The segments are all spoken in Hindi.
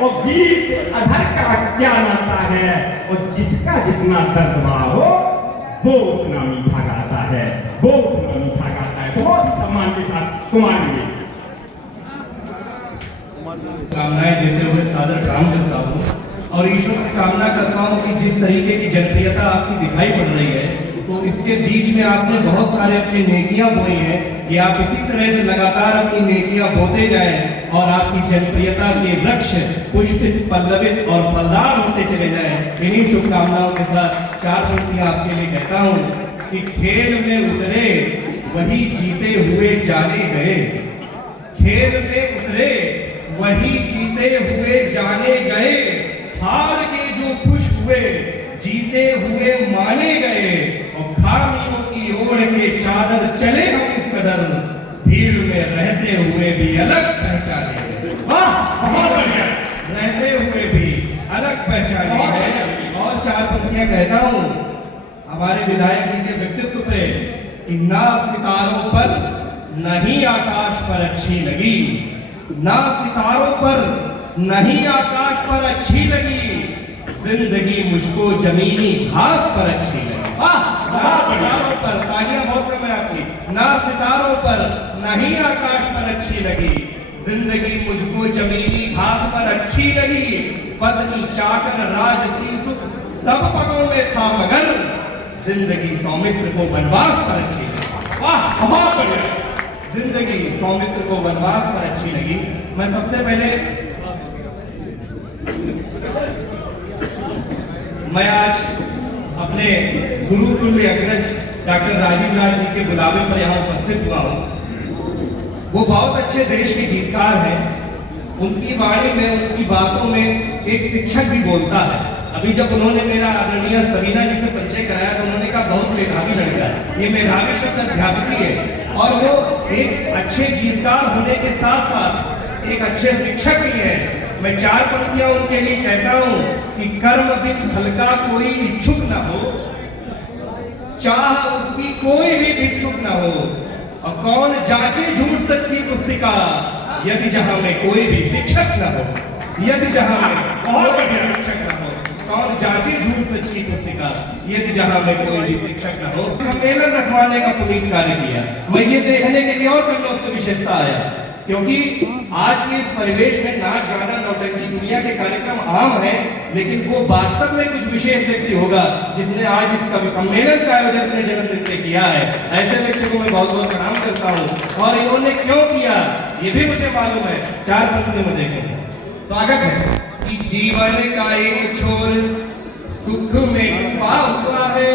और गीत अधर का क्या नाता है, और जिसका जितना दर्द भरा हो वो उतना मीठा गाता है, वो उतना मीठा गाता है। बहुत ही सम्मान के साथ कुमार जी कामनाएं देते हुए सादर प्रणाम करता हूँ और ईश्वर से कामना करता हूँ कि जिस तरीके की जनप्रियता आपकी दिखाई पड़ रही है, तो इसके बीच में आपने बहुत सारे अपनी नेकियां बोई हैं कि आप इसी तरह से लगातार अपनी नेकियां बोते जाएं और आपकी जनप्रियता के वृक्ष पुष्पित, पल्लवित और फलदार होते चले जाएं। इन्हीं शुभकामनाओं के साथ चार पंक्तियां आपके लिए कहता हूँ कि खेल में उतरे वही जीते हुए जाने गए, खेल में उतरे वही जीते हुए जाने गए, हार के जो खुश हुए जीते हुए माने गए, और खामियों की ओढ़ के चादर चले हम इस कदर, भीड़ में रहते हुए भी अलग पहचाने गए। बहुत बढ़िया, रहते हुए भी अलग पहचाने है। और चार पंक्तियां कहता हूँ हमारे विधायक जी के व्यक्तित्व पे कि ना सितारों पर नहीं आकाश पर अच्छी लगी, ना सितारों पर नहीं आकाश पर अच्छी लगी, जिंदगी मुझको जमीनी घास पर अच्छी लगी। ना सितारों पर, तालियां बहुत कम है आपकी, ना सितारों पर नहीं आकाश पर अच्छी लगी, जिंदगी मुझको जमीनी घास पर अच्छी लगी, पत्नी चाकर राजसी सुख सब पगों में था मगर, जिंदगी सौमित्र को वनवास पर अच्छी लगी। वाह बहुत बढ़िया, जिंदगी सौमित्र को वनवास पर अच्छी लगी। मैं सबसे पहले मैं आज अपने गुरु तुल्य अग्रज डॉक्टर राजीव राज जी के बुलावे पर यहाँ उपस्थित हुआ हूँ। वो बहुत अच्छे देश के गीतकार हैं। उनकी वाणी में, उनकी बातों में एक शिक्षक भी बोलता है। अभी जब उन्होंने मेरा आदरणीय सरीना जी से परिचय कराया तो उन्होंने कहा बहुत मेधावी लड़का है। ये मेधावी शब्द अध्यापक ही है और वो एक अच्छे गीतकार होने के साथ साथ एक अच्छे शिक्षक भी है। मैं चार पंक्तियां उनके लिए कहता हूं कि कर्म बिन फल का कोई इच्छुक न हो, चाह उसकी कोई भी भिक्षुक न हो, और कौन जांचे झूठ सच की पुस्तिका, यदि जहां में कोई भी शिक्षक न हो, यदि जहां में कोई भी शिक्षक न हो, कौन जांचे झूठ सच की पुस्तिका, यदि जहां में कोई भी शिक्षक न हो। सम्मेलन रखवाने का पुनीत कार्य किया। मैं ये देखने के लिए और कन्नौज से विशेषता आया क्योंकि आज के इस परिवेश में नाच गाना नौटंकी दुनिया के कार्यक्रम आम हैं, लेकिन वो वास्तव में कुछ विशेष व्यक्ति होगा जिसने आज इस कवि सम्मेलन का आयोजन अपने जन्मदिन पे किया है। ऐसे व्यक्ति को मैं बहुत बहुत प्रणाम करता हूँ और इन्होंने क्यों किया ये भी मुझे मालूम है। चार पंक्तियों में देखें, स्वागत है कि जीवन का एक छोर सुख में डूबा हुआ है,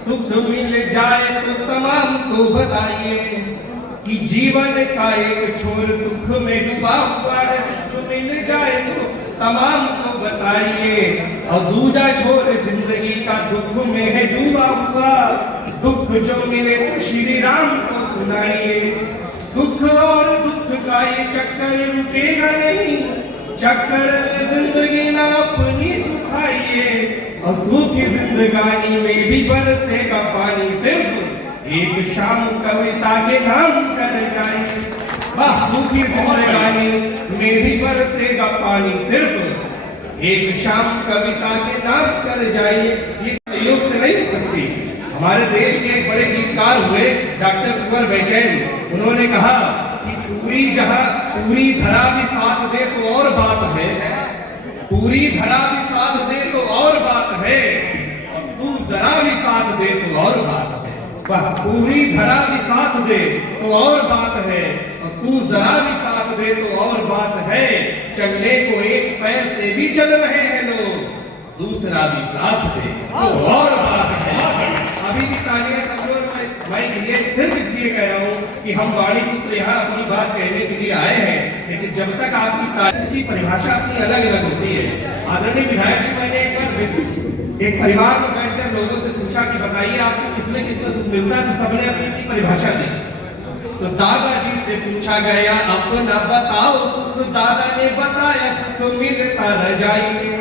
सुख मिल जाए तो तमाम को बताइए कि जीवन का एक छोर सुख में डूबा हुआ है, सुख मिल जाए तो तमाम को बताइए, और दूजा छोर जिंदगी का दुख में है डूबा हुआ, दुख जो मिले तो श्री राम को सुनाइए, सुख और दुख का ये चक्कर रुकेगा नहीं, चक्कर में जिंदगी ना अपनी सुखाइए, और सूखी जिंदगानी में भी बरसेगा पानी, सिर्फ एक शाम कविता के नाम कर जाए, सूखी जिंदगानी में भी बरसेगा पानी, सिर्फ एक शाम कविता के नाम कर जाए। ये सहयोग से नहीं हो सकती। हमारे देश के एक बड़े गीतकार हुए डॉक्टर कुंवर बैचैन, उन्होंने कहा कि पूरी धरा भी साथ दे तो और बात है, पूरी धरा भी साथ दे तो और बात है, और तू जरा भी साथ दे तो और बात है। पूरी धरा भी साथ दे तो और बात है, और तू जरा भी साथ दे तो और बात है, चलने को एक पैर से भी चल रहे हैं लोग, दूसरा भी साथ दे तो और बात है। अभी भी तालियां कमजोर, मैं ये सिर्फ इसलिए कह रहा हूँ कि हम वाणी पुत्र यहाँ अपनी बात कहने के लिए आए हैं, लेकिन जब तक आपकी तारीफ की परिभाषा अपनी अलग अलग होती है। आदरणीय विधायक जी, मैंने एक बार एक परिवार में बैठकर लोगों से पूछा कि बताइए आपको किसमें कितना सुख मिलता है, तो सबने अपनी परिभाषा दी। तो दादाजी से पूछा गया अपना बताओ सुख, दादा ने बताया सुख मिलता रजाई में,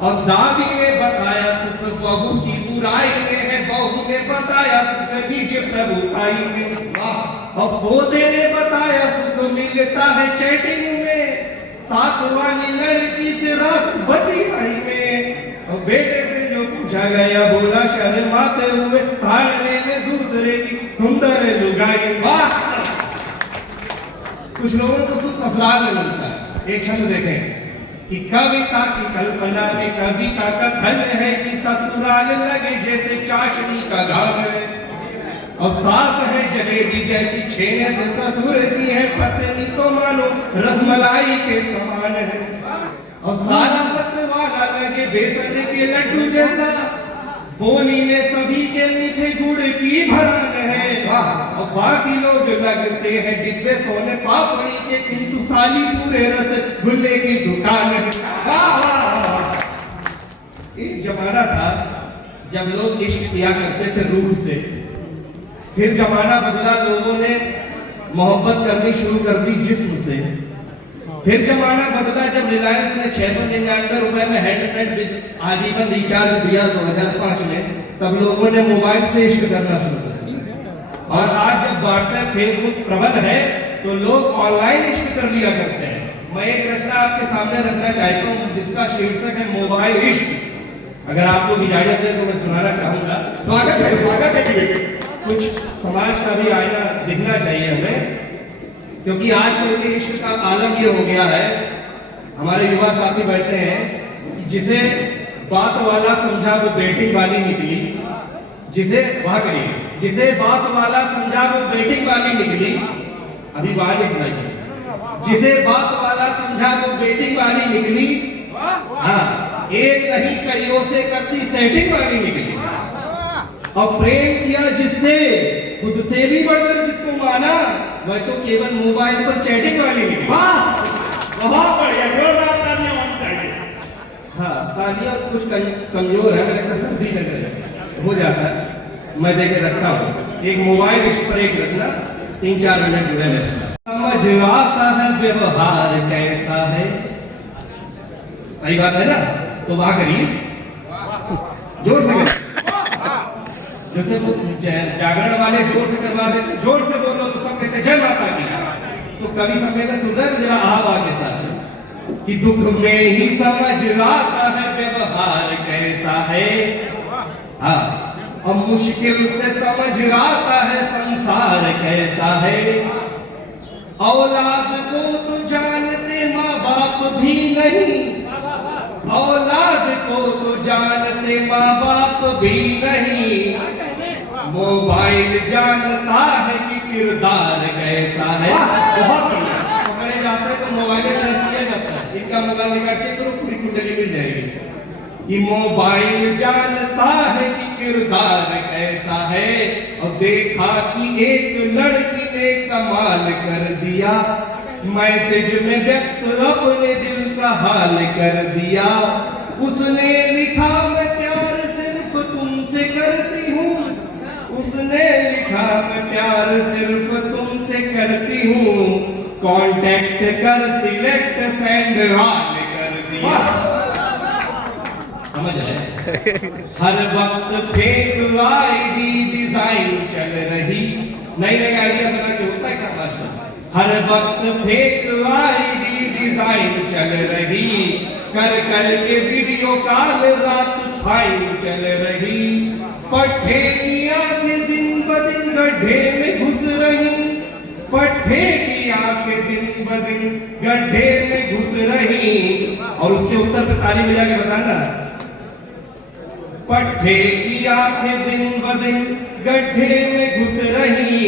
और दादी ने बताया सुख बहू की बुराई में है, बहू ने बताया सुख निज प्रभुताई में, और पोते ने बताया सुख मिलता है चैटिंग में, साथ वाली लड़की से रात बती आई में, और बेटे से जो पूछा गया बोला शर्माते हुए ताड़ने में दूसरे की सुंदर लुगाई। वाह! कुछ लोगों को सुख ससुराल में मिलता है। एक शब्द देखें कि कविता की कल्पना में कविता का धन्य है कि ससुराल लगे जैसे चाशनी का घाव है, और सास है जलेबी जैसी छेने से ससुर जी है पत्नी तो मानो रसमलाई के समान है, और साला मत वाला लगे बेसन के लड्डू जैसा, बोली में सभी के मीठे गुड़ की भरान है, और बाकी लोग लगते हैं डिब्बे सोने पापड़ी के, किंतु साली पूरे रसगुल्ले की दुकान है। एक जमाना था जब लोग इश्क किया करते थे रूह से, फिर जमाना बदला, लोगों ने मोहब्बत करनी शुरू कर दी जिस्म से। फिर जमाना बदला जब रिलायंस ने 699 रुपए में हैंडसेट विद आजीवन रिचार्ज दिया 2005 में, तब लोगों ने मोबाइल से इश्क करना शुरू कर दिया। और आज जब व्हाट्सएप फेसबुक प्रबल है तो लोग ऑनलाइन इश्क कर लिया करते हैं। मैं एक रचना आपके सामने रखना चाहता हूँ जिसका शीर्षक है मोबाइल इश्क। अगर आप लोग इजाजत दें तो मैं सुनाना चाहूंगा। स्वागत है। कुछ समाज का भी आईना दिखना चाहिए हमें, क्योंकि आजकल के इश्क का आलम ये हो गया है, हमारे युवा साथी बैठे हैं कि जिसे बात वाला समझा वो बेटिंग वाली निकली, जिसे वहां करिए, जिसे बात वाला समझा वो बेटिंग वाली निकली, अभी वहां नहीं सुनाइए, जिसे बात वाला समझा वो बेटिंग वाली निकली, हाँ एक नहीं कईयों से करती सेटिंग वाली निकली, और प्रेम किया जिससे खुद से भी बढ़कर जिसको माना वह तो केवल मोबाइल पर चैटिंग वाली निकली। वाह! बहुत बढ़िया, जोरदार तालियां होनी चाहिए। हाँ, तालियां कुछ कमजोर है, मेरे सर्दी लग हो जाता है, मैं देखे रखता हूँ। एक मोबाइल इस पर एक रचना 3-4 मिनट जुड़े हैं। समझ आता है व्यवहार कैसा है, सही बात है ना, तो वहां करिए जोर से करिए। जैसे वो जागरण वाले जोर से करवा देते, जोर से बोलो तो सब कहते जय माता की। तो कवि सम्मेलन सुन रहे हैं जरा आवाज के साथ कि दुख में ही समझ आता है व्यवहार कैसा है, हाँ, और मुश्किल से समझ आता है संसार कैसा है। औलाद को तो जानते माँ बाप भी नहीं, औलाद को तो जानते माँ बाप भी नहीं, मोबाइल जानता है कि किरदार कैसा है। बहुत बढ़िया, पकड़े जाते हैं तो मोबाइल ट्रेस किया जाता है, इनका मोबाइल निकाल चेक करो पूरी कुंडली मिल जाएगी। कि मोबाइल जानता है कि किरदार कैसा है, और देखा कि एक लड़की ने कमाल कर दिया, मैसेज में व्यक्त अपने दिल का हाल कर दिया। उसने लिखा मैं प्यार सिर्फ तुमसे करती हूँ, उसने लिखा मैं प्यार सिर्फ तुमसे करती हूँ, कांटेक्ट कर सिलेक्ट सेंड हाल कर दिया। समझ रहे? हर वक्त फेक आईडी डिजाइन चल रही, नई नई आइडिया बना के होता है क्या मास्टर? हर वक्त फेक आईडी डिजाइन चल रही, कर कर के वीडियो कॉल रात फाइन चल रही। पट्टे की आंखें दिन ब दिन गड्ढे में घुस रही, पट्टे की आंखें दिन ब दिन गड्ढे में घुस रही। और उसके उत्तर पे ताली बजा के बताना, पट्टे की आंखें दिन ब दिन गड्ढे में घुस रही,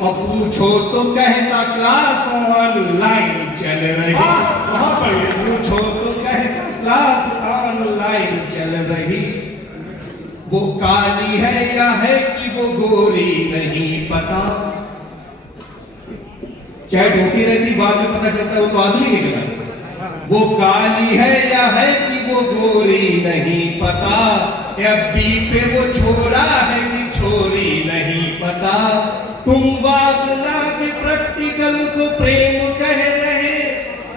और पूछो तो कहता क्लास ऑनलाइन चल रही। बहुत बढ़िया, पूछो तो कहता क्लास ऑनलाइन चल रही। वो काली है या है कि वो गोरी नहीं पता, चैट होती रहती बाद में पता चलता है वो तो आदमी निकला। वो काली है या है कि वो गोरी नहीं पता, एफबी पे वो छोरा है कि छोरी नहीं पता। तुम वासना के प्रैक्टिकल को प्रेम कह रहे,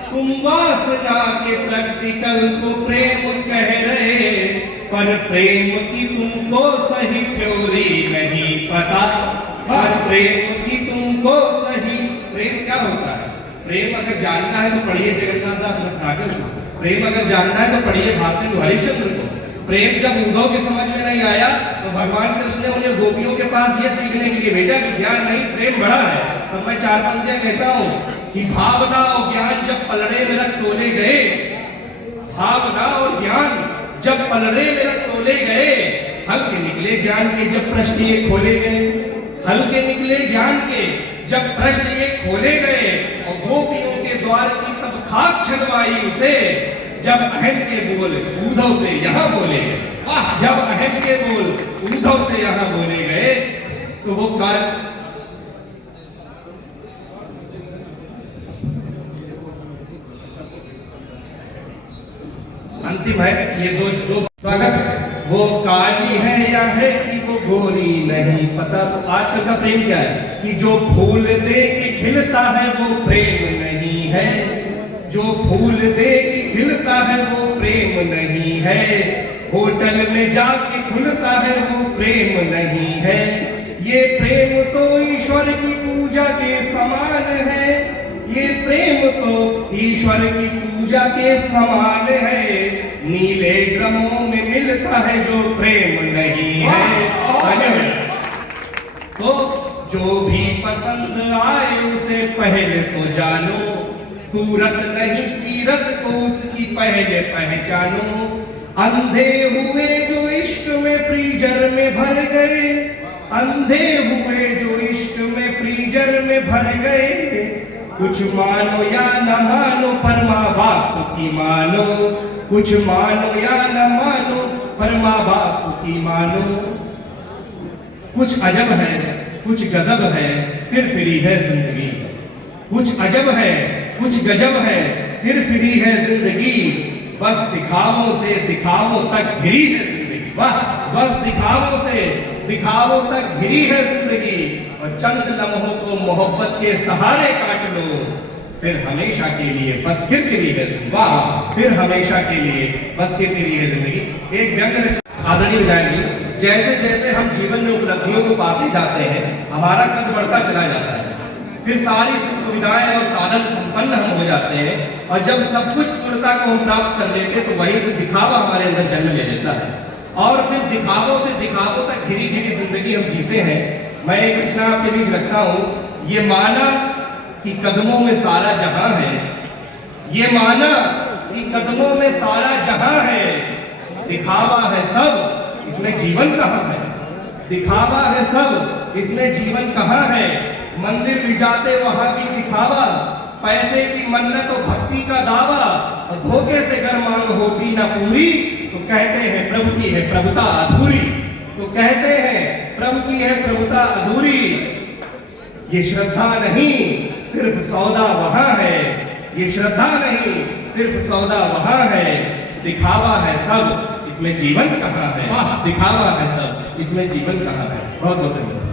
तुम वासना के प्रैक्टिकल को प्रेम कह रहे, पर प्रेम की तुमको सही थ्योरी नहीं पता, पर प्रेम की तुमको सही, प्रेम क्या होता है? प्रेम अगर जानना है तो पढ़िए जगन्नाथ दास रत्नाकर को। प्रेम अगर जानना है तो पढ़िए भारतेंदु हरिश्चंद्र को। प्रेम जब उद्धव के समझ में नहीं आया तो भगवान कृष्ण ने उन्हें गोपियों के पास ये सीखने के लिए भेजा कि ज्ञान नहीं प्रेम बड़ा है। तब मैं 4 पंक्तियां कहता हूं कि भावना और ज्ञान जब पलड़े में रख तोले गए, भावना और ज्ञान जब पलड़े में रख तोले गए, हल्के निकले ज्ञान के जब प्रश्न ये खोले गए, हल्के निकले ज्ञान के जब प्रश्न ये खोले गए, और गोपियों के द्वार की तब खाक छलवाई उसे, जब अहम के बोल उद्धव से यहाँ बोले गए, जब अहम के बोल उद्धव से यहाँ बोले गए, तो वो काल अंतिम है। ये दो स्वागत। वो काली है या है कि वो गोरी नहीं पता। तो आजकल का प्रेम क्या है कि जो फूल दे के खिलता है वो प्रेम नहीं है, जो फूल दे के खिलता है वो प्रेम नहीं है, होटल में जाके खुलता है वो प्रेम नहीं है। ये प्रेम तो ईश्वर की पूजा के समान है, ये प्रेम तो ईश्वर की पूजा के समान है। नीले ड्रमों में मिलता है जो प्रेम नहीं है। तो जो भी पसंद आए उसे पहले तो जानो, सूरत नहीं सीरत को उसकी पहले पहचानो। अंधे हुए जो इश्क में फ्रीजर में भर गए, अंधे हुए जो इश्क में फ्रीजर में भर गए, कुछ मानो या न मानो पर माँ बाप की मानो, कुछ मानो या न मानो पर माँ बाप की मानो। कुछ अजब है कुछ गजब है फिर फिरी है जिंदगी, कुछ अजब है कुछ गजब है फिर फिरी है जिंदगी। बस दिखावों से दिखावों तक घिरी है जिंदगी, वाह बस दिखावों से दिखावों तक घिरी है जिंदगी। और चंद लम्हों को मोहब्बत के सहारे काट लो, फिर हमेशा के लिए बस फिर फिरी है जिंदगी, वाह फिर हमेशा के लिए बस फिर फिरी है जिंदगी। एक व्यंग आदरणीय विधायक जी, जैसे जैसे हम जीवन में उपलब्धियों को पाते जाते हैं हमारा कद बढ़ता चला जाता है, फिर सारी सुख सुविधाएं और साधन संपन्न हम हो जाते हैं, और जब सब कुछ पूर्णता को हम प्राप्त कर लेते तो वहीं से दिखावा हमारे अंदर जन्म ले लेता है, और फिर दिखावों से दिखावों तक घिरी घिरी जिंदगी हम जीते हैं। मैं एक प्रश्न आपके बीच रखता हूं, ये माना कि कदमों में सारा जहां है, ये माना कि कदमों में सारा जहां है, दिखावा है सब इसमें जीवन कहाँ है, दिखावा है सब इसमें जीवन कहाँ है। मंदिर भी जाते वहां भी दिखावा, पैसे की मन्नत और भक्ति का दावा, और धोखे से घर मांग होती ना पूरी तो कहते हैं प्रभु की है प्रभुता अधूरी, तो कहते हैं प्रभु की है प्रभुता अधूरी। ये श्रद्धा नहीं सिर्फ सौदा वहां है, ये श्रद्धा नहीं सिर्फ सौदा वहां है। दिखावा है सब इसमें जीवन कहाँ है, दिखावा है सब इसमें जीवन कहाँ है। बहुत बहुत धन्यवाद।